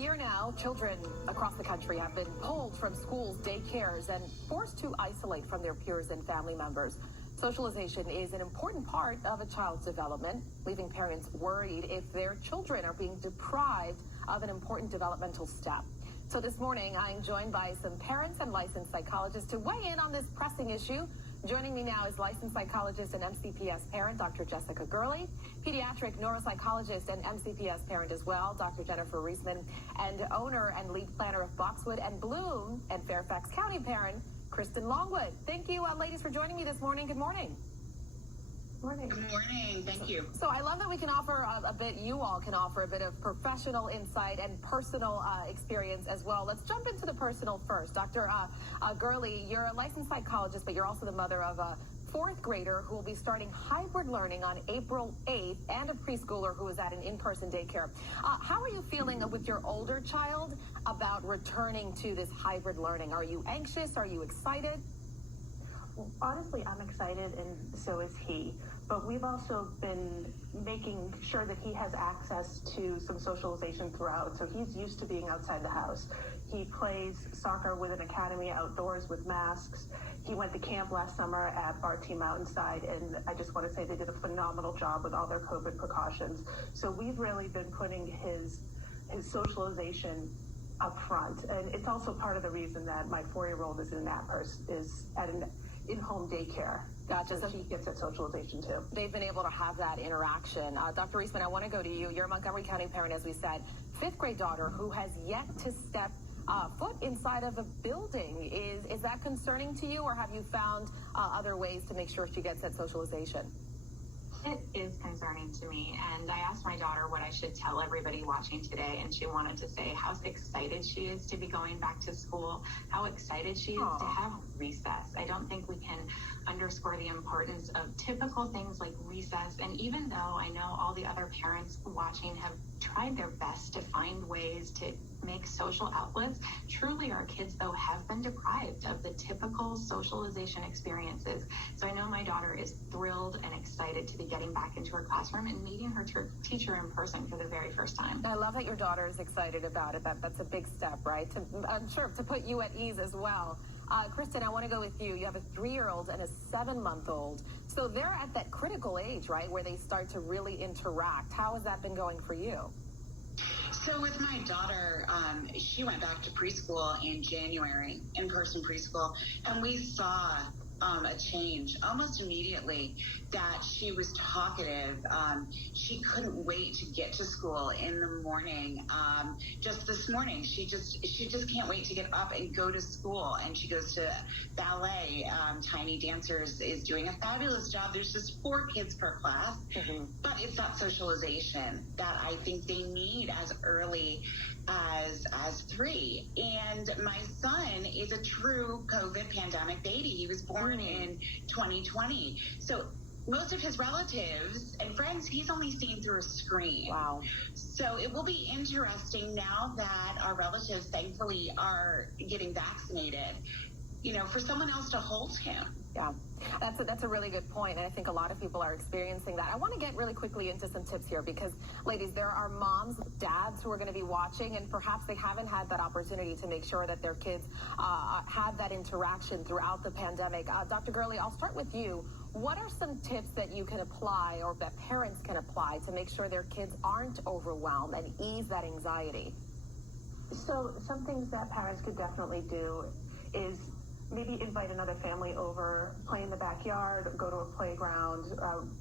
year now, children across the country have been pulled from schools, daycares, and forced to isolate from their peers and family members. Socialization is an important part of a child's development, leaving parents worried if their children are being deprived of an important developmental step. So this morning, I'm joined by some parents and licensed psychologists to weigh in on this pressing issue. Joining me now is licensed psychologist and MCPS parent, Dr. Jessica Gurley, pediatric neuropsychologist and MCPS parent as well, Dr. Jennifer Reisman, and owner and lead planner of Boxwood and Bloom and Fairfax County parent, Kristen Longwood. Thank you, ladies, for joining me this morning. Good morning. Morning. Good morning. Thank you. So I love that we can offer you all can offer a bit of professional insight and personal experience as well. Let's jump into the personal first. Dr. Gurley, you're a licensed psychologist, but you're also the mother of a fourth grader who will be starting hybrid learning on April 8th and a preschooler who is at an in-person daycare. How are you feeling with your older child about returning to this hybrid learning? Are you anxious? Are you excited? Well, honestly, I'm excited, and so is he. But we've also been making sure that he has access to some socialization throughout. So he's used to being outside the house. He plays soccer with an academy outdoors with masks. He went to camp last summer at Bartee Mountainside, and I just want to say they did a phenomenal job with all their COVID precautions. So we've really been putting his socialization up front. And it's also part of the reason that my 4-year-old is at an in-home daycare. Gotcha. So he gets that socialization too. They've been able to have that interaction. Dr. Reisman, I want to go to you. You're a Montgomery County parent, as we said, fifth grade daughter who has yet to step foot inside of a building. Is that concerning to you, or have you found other ways to make sure she gets that socialization? It is concerning to me, and I asked my daughter what I should tell everybody watching today, and she wanted to say how excited she is to be going back to school, how excited she is to have recess. I don't think we can underscore the importance of typical things like recess, and even though I know all the other parents watching have tried their best to find ways to make social outlets, truly our kids, though, have been deprived of the typical socialization experiences. So I know my daughter is thrilled and excited to be getting back into her classroom and meeting her teacher in person for the very first time. I love that your daughter is excited about it. That's a big step, right? I'm sure to put you at ease as well. Kristen, I want to go with you. You have a 3-year-old and a 7-month-old. So they're at that critical age, right, where they start to really interact. How has that been going for you? So with my daughter, she went back to preschool in January, in-person preschool, and we saw a change almost immediately, that she was talkative. She couldn't wait to get to school in the morning. Just this morning, she just can't wait to get up and go to school. And she goes to ballet. Tiny Dancers is doing a fabulous job. There's just 4 kids per class, but it's that socialization that I think they need as early as 3. And my son is a true COVID pandemic baby. He was born in 2020. So most of his relatives and friends, he's only seen through a screen. Wow. So it will be interesting now that our relatives, thankfully, are getting vaccinated, for someone else to hold him. Yeah, that's a really good point, and I think a lot of people are experiencing that. I want to get really quickly into some tips here because, ladies, there are moms, dads who are going to be watching, and perhaps they haven't had that opportunity to make sure that their kids have that interaction throughout the pandemic. Dr. Gurley, I'll start with you. What are some tips that you can apply or that parents can apply to make sure their kids aren't overwhelmed and ease that anxiety? So some things that parents could definitely do is maybe invite another family over, play in the backyard, go to a playground,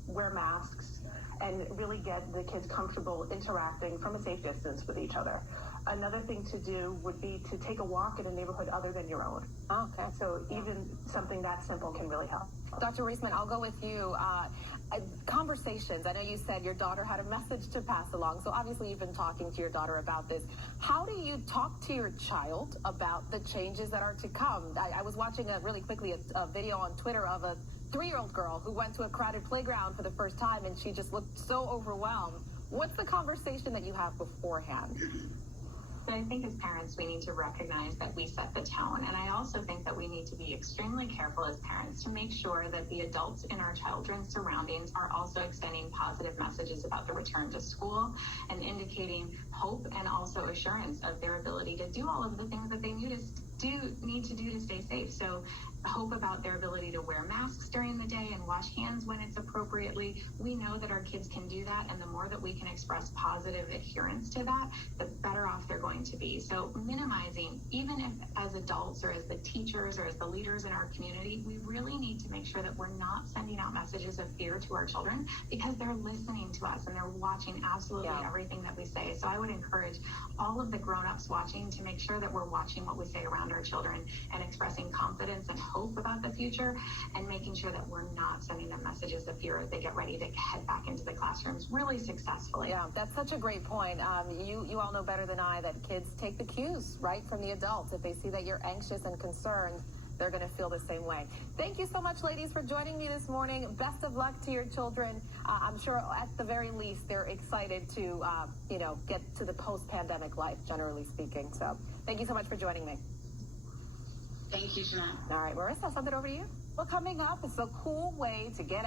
wear masks, and really get the kids comfortable interacting from a safe distance with each other. Another thing to do would be to take a walk in a neighborhood other than your own. Okay. So even something that simple can really help. Dr. Reisman, I'll go with you. Conversations. I know you said your daughter had a message to pass along, so obviously you've been talking to your daughter about this. How do you talk to your child about the changes that are to come? I was watching really quickly a video on Twitter of a 3-year-old girl who went to a crowded playground for the first time, and she just looked so overwhelmed. What's the conversation that you have beforehand? But I think as parents, we need to recognize that we set the tone. And I also think that we need to be extremely careful as parents to make sure that the adults in our children's surroundings are also extending positive messages about the return to school and indicating hope and also assurance of their ability to do all of the things that they need to do to stay safe. So hope about their ability to wear masks during the day and wash hands when it's appropriately. We know that our kids can do that, and the more that we can express positive adherence to that, the better off they're going to be. So minimizing, even if as adults or as the teachers or as the leaders in our community, we really need to make sure that we're not sending out messages of fear to our children, because they're listening to us and they're watching absolutely everything that we say. So I would encourage all of the grown-ups watching to make sure that we're watching what we say around our children and expressing confidence and hope about the future, and making sure that we're not sending them messages of fear as they get ready to head back into the classrooms really successfully. Yeah, that's such a great point. You all know better than I that kids take the cues right from the adults. If they see that you're anxious and concerned, they're going to feel the same way. Thank you so much, ladies, for joining me this morning. Best of luck to your children. I'm sure at the very least they're excited to, get to the post-pandemic life, generally speaking. So thank you so much for joining me. Thank you, Jeanette. All right, Marissa, I'll send it over to you. Well, coming up, it's a cool way to get